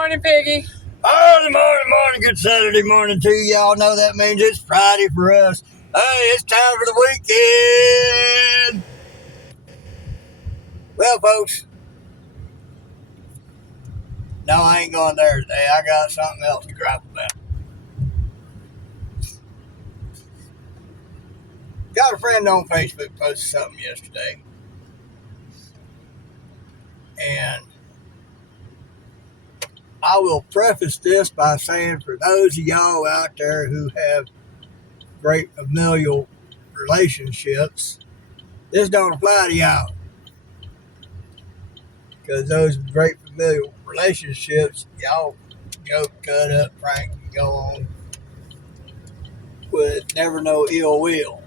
Morning, Piggy. Early morning, good Saturday morning to you. Y'all know that means it's Friday for us. Hey, it's time for the weekend. Well, folks, no, I ain't going there today. I got something else to gripe about. Got a friend on Facebook posted something yesterday, and I will preface this by saying for those of y'all out there who have great familial relationships, this don't apply to y'all. Because those great familial relationships, y'all joke, cut up, prank, and go on with never no ill will.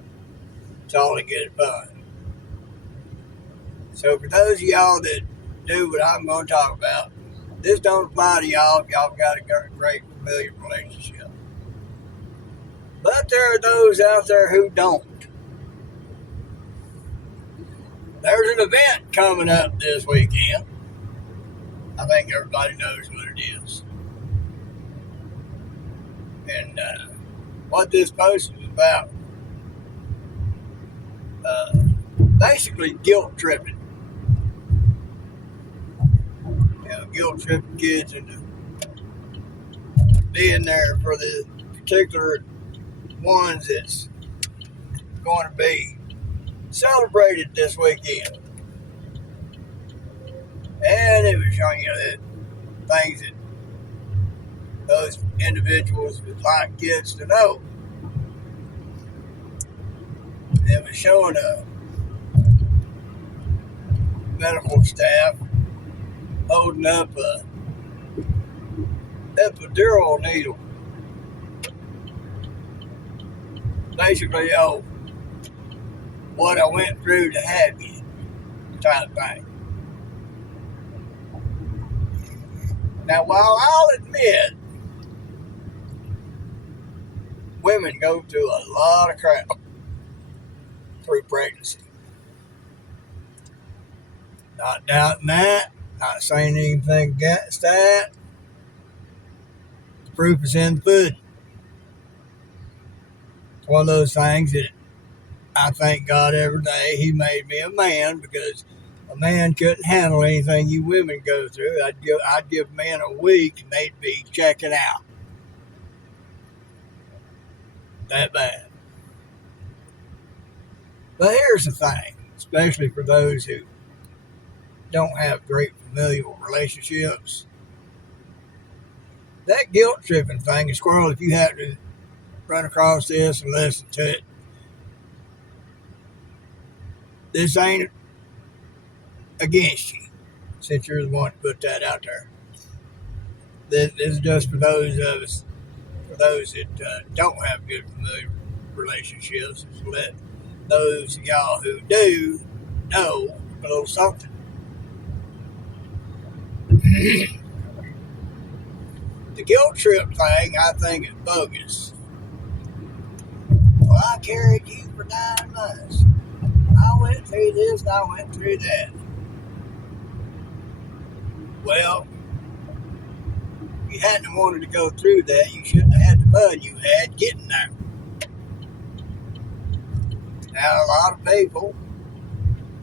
It's all to get it fun. So for those of y'all that do what I'm going to talk about, this don't apply to y'all if y'all got a great familiar relationship. But there are those out there who don't. There's an event coming up this weekend. I think everybody knows what it is. And what this post is about, basically guilt tripping. Guilt tripping kids into being there for the particular ones that's going to be celebrated this weekend. And it was showing that things that those individuals would like kids to know. It was showing a medical staff holding up a epidural needle. Basically, what I went through to have you type thing. Now, while I'll admit women go through a lot of crap through pregnancy, not doubting that, not saying anything against that. The proof is in the pudding. It's one of those things that I thank God every day He made me a man, because a man couldn't handle anything you women go through. I'd give men a week and they'd be checking out. That bad. But here's the thing, especially for those who don't have great familial relationships. That guilt tripping thing, and Squirrel, if you happen to run across this and listen to it, this ain't against you, since you're the one to put that out there. This is just for those of us, for those that don't have good familial relationships, to let those of y'all who do know a little something. The guilt trip thing, I think, is bogus. Well, I carried you for 9 months. I went through this and I went through that. Well, if you hadn't wanted to go through that, you shouldn't have had the fun you had getting there. Now, a lot of people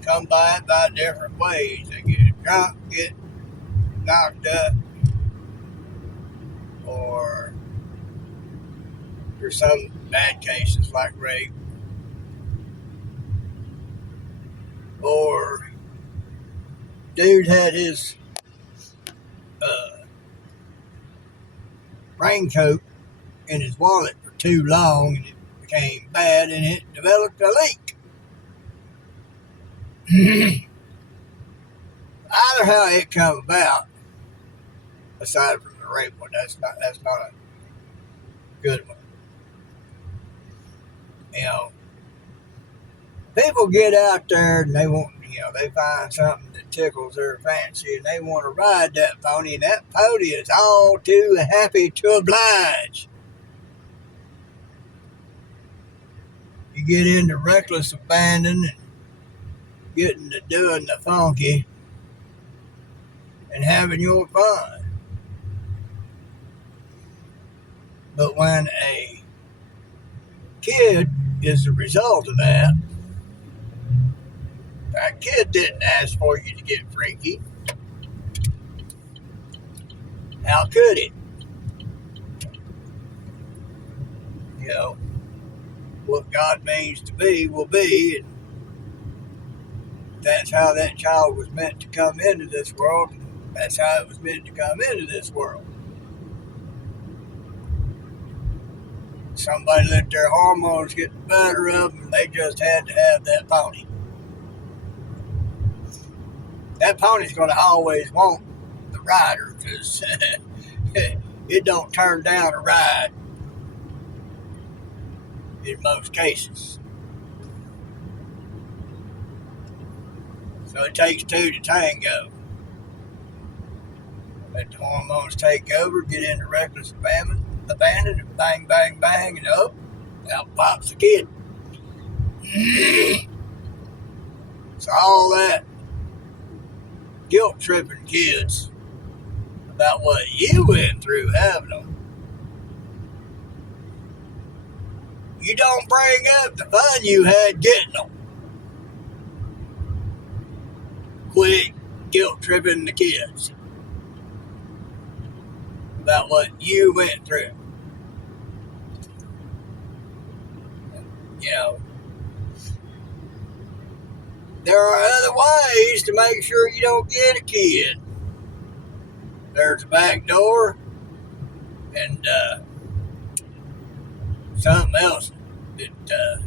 come by it by different ways. They get drunk, get knocked up, or for some bad cases like rape, or dude had his raincoat in his wallet for too long and it became bad and it developed a leak. Either how it come about, aside from the rape one, that's not a good one. People get out there and they want, they find something that tickles their fancy and they want to ride that pony, and that pony is all too happy to oblige. You get into reckless abandon and getting to doing the funky and having your fun. But when a kid is the result of that, that kid didn't ask for you to get freaky. How could it? You know, what God means to be will be, and that's how that child was meant to come into this world. That's how it was meant to come into this world. Somebody let their hormones get the better of them, and they just had to have that pony. That pony's going to always want the rider because it don't turn down a ride in most cases. So it takes two to tango. Let the hormones take over, get into reckless abandon, and bang, bang, bang, and up, out pops the kid. So all that guilt-tripping kids about what you went through having them, you don't bring up the fun you had getting them. Quit guilt-tripping the kids about what you went through. You know, there are other ways to make sure you don't get a kid. There's a back door and something else that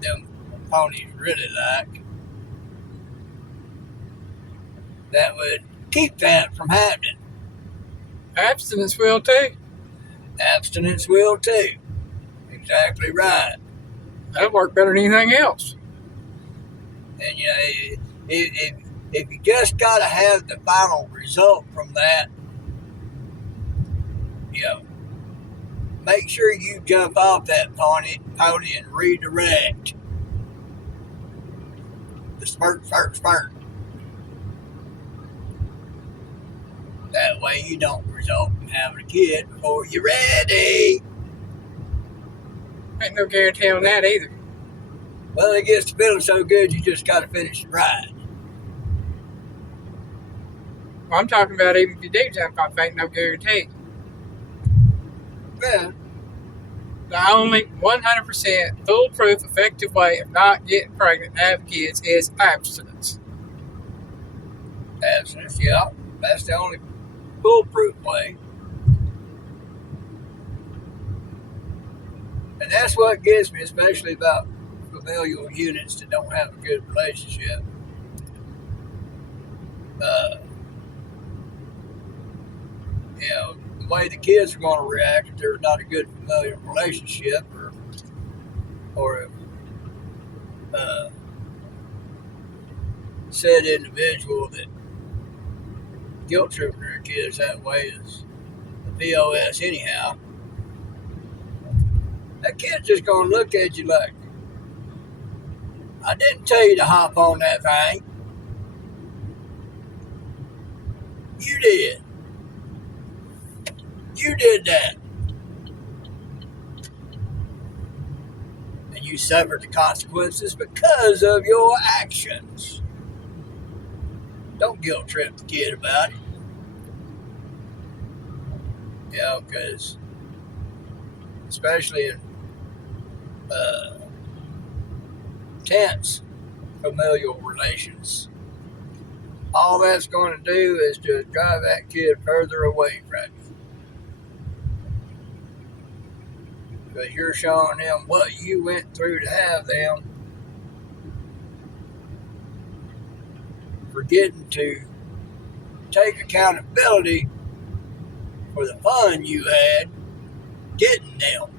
them ponies really like that would keep that from happening. Abstinence will too. Abstinence will too. Exactly right. That'll work better than anything else. And you know, if you just got to have the final result from that, you know, make sure you jump off that pony and redirect. The spurt. That way you don't result in having a kid before you're ready. Ain't no guarantee on that either. Well, it gets to feeling so good, you just got to finish the ride. Well, I'm talking about even if you do jump off, ain't no guarantee. Yeah. The only 100% foolproof, effective way of not getting pregnant and having kids is abstinence. Abstinence, yeah. That's the only foolproof way. And that's what gets me, especially about familial units that don't have a good relationship. You know, the way the kids are going to react if there's not a good familial relationship, or if said individual that guilt tripping their kids that way is the POS anyhow. That kid's just going to look at you like, I didn't tell you to hop on that thing. You did. You did that. And you suffered the consequences because of your actions. Don't guilt trip the kid about it. You know, because especially in tense familial relations, all that's going to do is just drive that kid further away from you. Because you're showing them what you went through to have them, forgetting to take accountability for the fun you had getting them.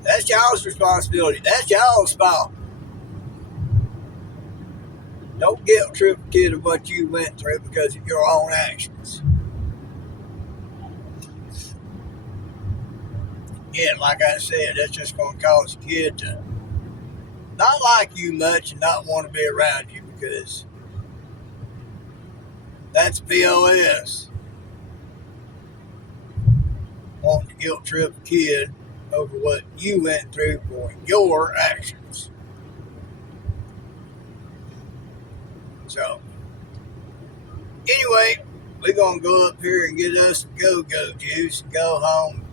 That's y'all's responsibility. That's y'all's fault. Don't guilt trip a kid of what you went through because of your own actions. Again, like I said, that's just going to cause a kid to not like you much and not want to be around you because that's POS. guilt trip a kid over what you went through for your actions. So, anyway, we're going to go up here and get us some go-go juice and go home,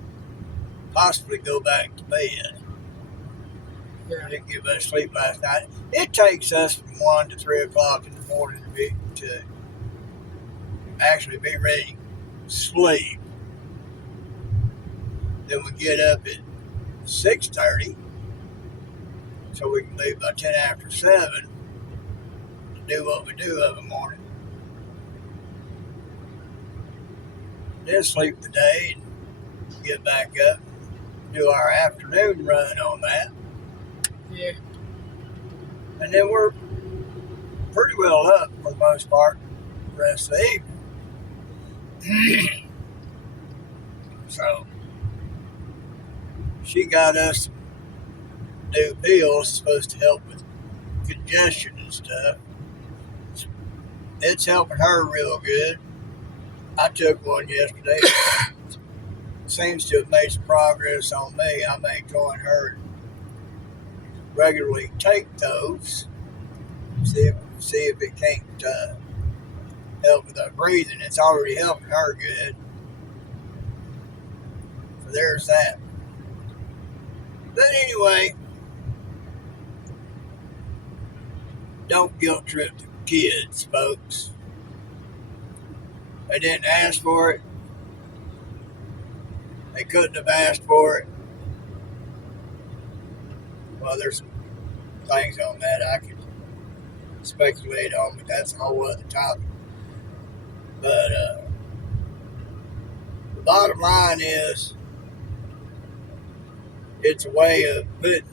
possibly go back to bed. Yeah. Didn't get much sleep last night. It takes us from 1 to 3 o'clock in the morning to actually be ready to sleep. Then we get up at 6:30, so we can leave by 10 after 7 to do what we do of the morning. Then sleep the day and get back up, do our afternoon run on that. Yeah. And then we're pretty well up for the most part the rest of the evening. So she got us new pills supposed to help with congestion and stuff. It's helping her real good. I took one yesterday. Seems to have made some progress on me. I may join her and regularly take those. See if it can't help with her breathing. It's already helping her good. So there's that. But anyway, don't guilt trip the kids, folks. They didn't ask for it. They couldn't have asked for it. Well, there's some things on that I could speculate on, but that's a whole other topic. But the bottom line is, it's a way of putting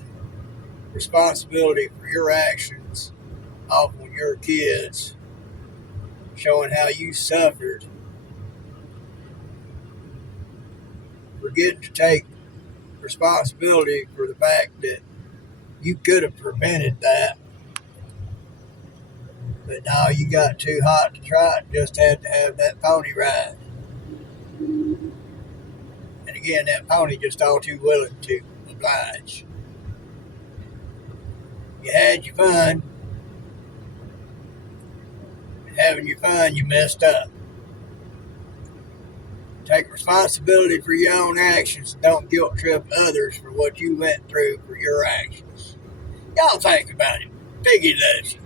responsibility for your actions off on your kids, showing how you suffered, forgetting to take responsibility for the fact that you could have prevented that. But now you got too hot to try it, just had to have that pony ride. And again, that pony just all too willing to oblige. You had your fun. And having your fun, you messed up. Take responsibility for your own actions. Don't guilt trip others for what you went through for your actions. Y'all think about it. Piggy loves you.